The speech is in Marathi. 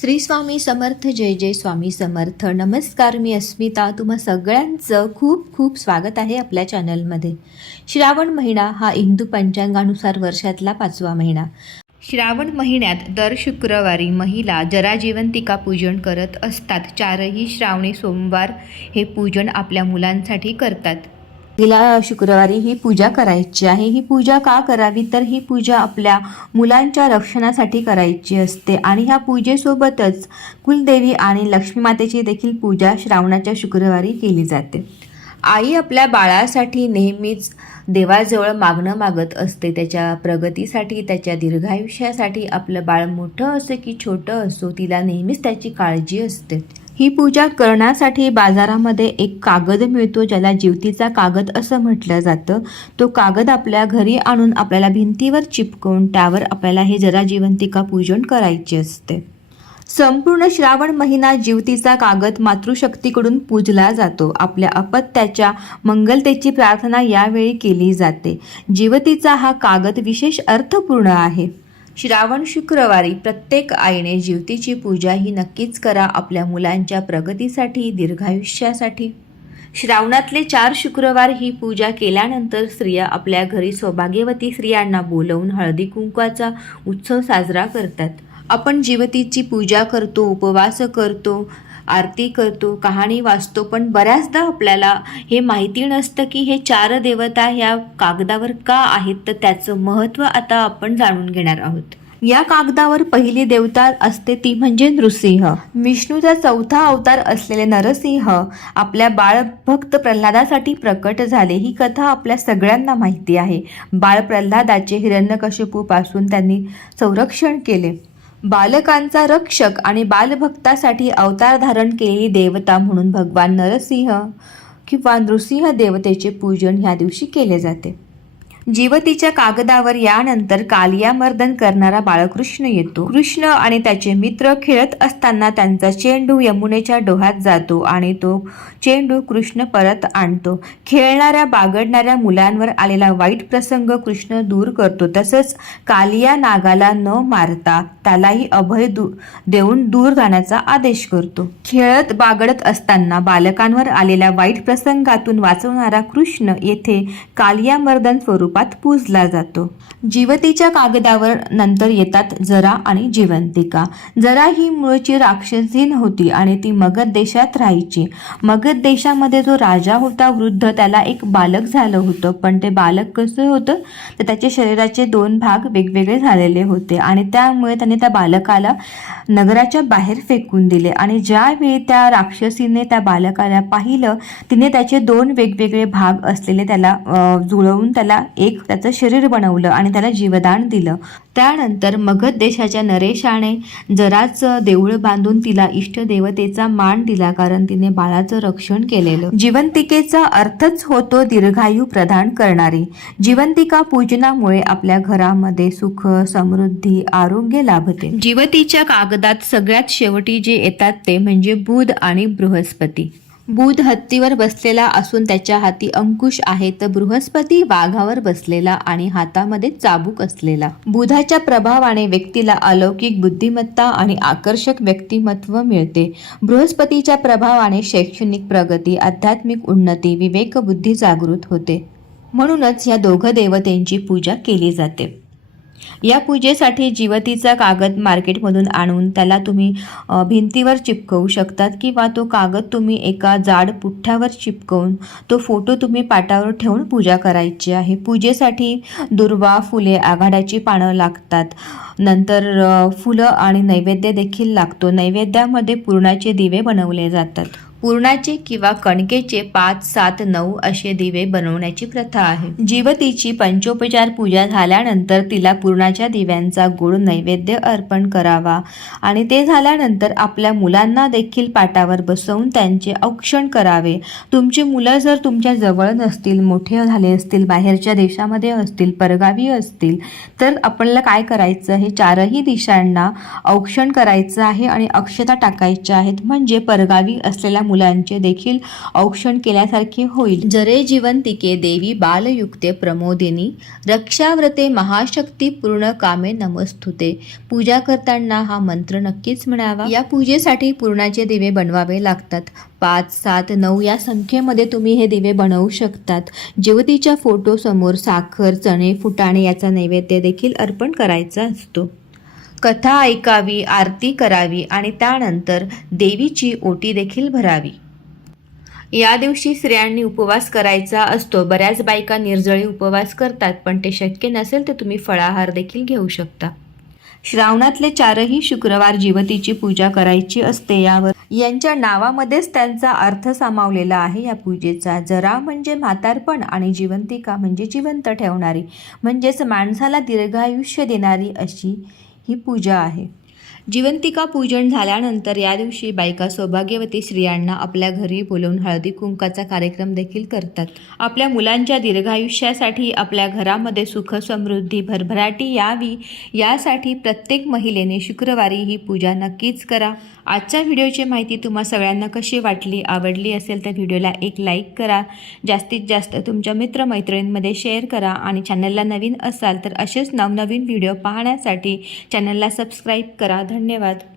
श्री स्वामी समर्थ जय जय स्वामी समर्थ. नमस्कार मी अस्मिता. तुम्हा सगळ्यांचं खूप खूप स्वागत आहे आपल्या चॅनलमध्ये. श्रावण महिना हा हिंदू पंचांगानुसार वर्षातला पाचवा महिना. श्रावण महिन्यात दर शुक्रवारी महिला जराजीवंतिका पूजन करत असतात. चारही श्रावणी सोमवार हे पूजन आपल्या मुलांसाठी करतात. तिला शुक्रवारी ही पूजा करायची आहे. ही पूजा का करावी? तर ही पूजा आपल्या मुलांच्या रक्षणासाठी करायची असते. आणि ह्या पूजेसोबतच कुलदेवी आणि लक्ष्मी मातेची देखील पूजा श्रावणाच्या शुक्रवारी केली जाते. आई आपल्या बाळासाठी नेहमीच देवाजवळ मागणं मागत असते. त्याच्या प्रगतीसाठी त्याच्या दीर्घायुष्यासाठी आपलं बाळ मोठं असो की छोटं असो तिला नेहमीच त्याची काळजी असते. ही पूजा करण्यासाठी बाजारामध्ये एक कागद मिळतो ज्याला जीवतीचा कागद असं म्हटलं जातं. तो कागद आपल्या घरी आणून आपल्याला भिंतीवर चिपकवून त्यावर आपल्याला हे जरा जिवंतिका पूजन करायचे असते. संपूर्ण श्रावण महिना जीवतीचा कागद मातृशक्तीकडून पूजला जातो. आपल्या अपत्याच्या मंगलतेची प्रार्थना यावेळी केली जाते. जीवतीचा हा कागद विशेष अर्थपूर्ण आहे. श्रावण शुक्रवारी प्रत्येक आईने जीवतीची पूजा ही नक्कीच करा आपल्या मुलांच्या प्रगतीसाठी दीर्घायुष्यासाठी. श्रावणातले चार शुक्रवार ही पूजा केल्यानंतर स्त्रिया आपल्या घरी सौभाग्यवती स्त्रियांना बोलवून हळदी कुंकवाचा उत्सव साजरा करतात. आपण जीवतीची पूजा करतो उपवास करतो आरती करतो कहाणी वाचतो पण बऱ्याचदा आपल्याला हे माहिती नसतं की हे चार देवता ह्या कागदावर का आहेत तर त्याचं महत्त्व आता आपण जाणून घेणार आहोत. या कागदावर पहिली देवता असते ती म्हणजे नृसिंह. विष्णूचा चौथा अवतार असलेले नरसिंह आपल्या बाळभक्त प्रल्हादासाठी प्रकट झाले. ही कथा आपल्या सगळ्यांना माहिती आहे. बाळ प्रल्हादाचे हिरण्यकशिपूपासून त्यांनी संरक्षण केले. बालकांचा रक्षक आणि बालभक्तासाठी अवतार धारण केलेली देवता म्हणून भगवान नरसिंह किंवा नृसिंह देवतेचे पूजन ह्या दिवशी केले जाते. जीवतीच्या कागदावर यानंतर कालियामर्दन करणारा बाळकृष्ण येतो. कृष्ण आणि त्याचे मित्र खेळत असताना त्यांचा चेंडू यमुनेच्या डोहात जातो आणि तो चेंडू कृष्ण परत आणतो. खेळणाऱ्या बागडणाऱ्या मुलांवर आलेला वाईट प्रसंग कृष्ण दूर करतो. तसंच कालिया नागाला न मारता त्यालाही अभय दू देऊन दूर जाण्याचा आदेश करतो. खेळत बागडत असताना बालकांवर आलेल्या वाईट प्रसंगातून वाचवणारा कृष्ण येथे कालियामर्दन स्वरूप रूपात पूजला जातो. जीवतीच्या कागदावर नंतर येतात जरा आणि जिवंतिका. जरा ही मूळची राक्षसी होती आणि ती मगध देशात राहायची. मगध देशामध्ये जो राजा होता वृद्ध त्याला एक बालक झालं होतं. पण ते बालक कसं होतं? तर त्याच्या शरीराचे दोन भाग वेगवेगळे झालेले होते आणि त्यामुळे त्याने त्या बालकाला नगराच्या बाहेर फेकून दिले. आणि ज्यावेळी त्या राक्षसीने त्या बालकाला पाहिलं तिने त्याचे दोन वेगवेगळे भाग असलेले त्याला जुळवून त्याला एक त्याचं शरीर बनवलं आणि त्याला जीवदान दिलं. त्यानंतर मगध देशाच्या नरेशाने जराच देऊळ बांधून तिला इष्टदेवतेचा मान दिला कारण तिने बाळाचं रक्षण केलेलं. जिवंतिकेचा अर्थच होतो दीर्घायू प्रदान करणारी. जिवंतिका पूजनामुळे आपल्या घरामध्ये सुख समृद्धी आरोग्य लाभते. जीवतीच्या कागदात सगळ्यात शेवटी जे येतात ते म्हणजे बुध आणि बृहस्पती. बुध हत्तीवर बसलेला असून त्याच्या हाती अंकुश आहे तर बृहस्पती वाघावर बसलेला आणि हातामध्ये चाबूक असलेला. बुधाच्या प्रभावाने व्यक्तीला अलौकिक बुद्धिमत्ता आणि आकर्षक व्यक्तिमत्व मिळते. बृहस्पतीच्या प्रभावाने शैक्षणिक प्रगती आध्यात्मिक उन्नती विवेक बुद्धी जागृत होते. म्हणूनच या दोघं देवतेंची पूजा केली जाते. या पूजेसाठी जीवतीचा कागद मार्केटमधून आणून त्याला तुम्ही भिंतीवर चिपकवू शकतात किंवा तो कागद तुम्ही एका जाड पुठ्ठ्यावर चिपकवून तो फोटो तुम्ही पाटावर ठेवून पूजा करायची आहे. पूजेसाठी दुर्वा फुले आघाड्याची पानं लागतात. नंतर फुलं आणि नैवेद्य देखील लागतो. नैवेद्यामध्ये पुरणाचे दिवे बनवले जातात. पुरणाचे किंवा कणकेचे पाच सात नऊ असे दिवे बनवण्याची प्रथा आहे. जीवतीची पंचोपचार पूजा झाल्यानंतर तिला पुरणाच्या दिव्यांचा गुळ नैवेद्य अर्पण करावा आणि ते झाल्यानंतर आपल्या मुलांना देखील पाटावर बसवून त्यांचे औक्षण करावे. तुमची मुलं जर तुमच्या जवळ नसतील मोठे झाले असतील बाहेरच्या देशामध्ये असतील परगावी असतील तर आपल्याला काय करायचं? हे चारही दिशांना औक्षण करायचं आहे आणि अक्षता टाकायच्या आहेत. म्हणजे परगावी असलेल्या मुलांचे देखील औक्षण केल्यासारखे होईल. जरे जिवंतिके देवी बालयुक्ते प्रमोदिनी रक्षाव्रते महाशक्ती पूर्ण कामे नमस्तुते. पूजा करताना हा मंत्र नक्कीच म्हणावा. या पूजेसाठी पूर्णाचे दिवे बनवावे लागतात. पाच सात नऊ या संख्येमध्ये तुम्ही हे दिवे बनवू शकतात. ज्योतीच्या फोटोसमोर साखर चणे फुटाणे याचा नैवेद्य देखील अर्पण करायचा असतो. कथा ऐकावी आरती करावी आणि त्यानंतर देवीची ओटी देखील भरावी. या दिवशी स्त्रियांनी उपवास करायचा असतो. बऱ्याच बायका निर्जळी उपवास करतात पण ते शक्य नसेल तर तुम्ही फळाहार देखील घेऊ शकता. श्रावणातले चारही शुक्रवार जीवतीची पूजा करायची असते. यावर यांच्या नावामध्येच त्यांचा अर्थ सामावलेला आहे. या पूजेचा जरा म्हणजे म्हातारपण आणि जिवंतिका म्हणजे जिवंत ठेवणारी म्हणजेच माणसाला दीर्घायुष्य देणारी अशी ही पूजा आहे जिवंतिका पूजन झाल्यानंतर या दिवशी बायका सौभाग्यवती स्त्रियांना आपल्या घरी बोलवून हळदी कुंकाचा कार्यक्रम देखील करतात. आपल्या मुलांच्या दीर्घायुष्यासाठी आपल्या घरामध्ये सुख समृद्धी भरभराटी यावी यासाठी प्रत्येक महिलेने शुक्रवारी ही पूजा नक्कीच करा. आजच्या व्हिडिओची माहिती तुम्हा सगळ्यांना कशी वाटली आवडली असेल तर व्हिडिओला एक लाईक करा. जास्तीत जास्त तुमच्या मित्रमैत्रिणींमध्ये शेअर करा आणि चॅनलला नवीन असाल तर असेच नवनवीन व्हिडिओ पाहण्यासाठी चॅनलला सबस्क्राईब करा. ધન્યવાદ.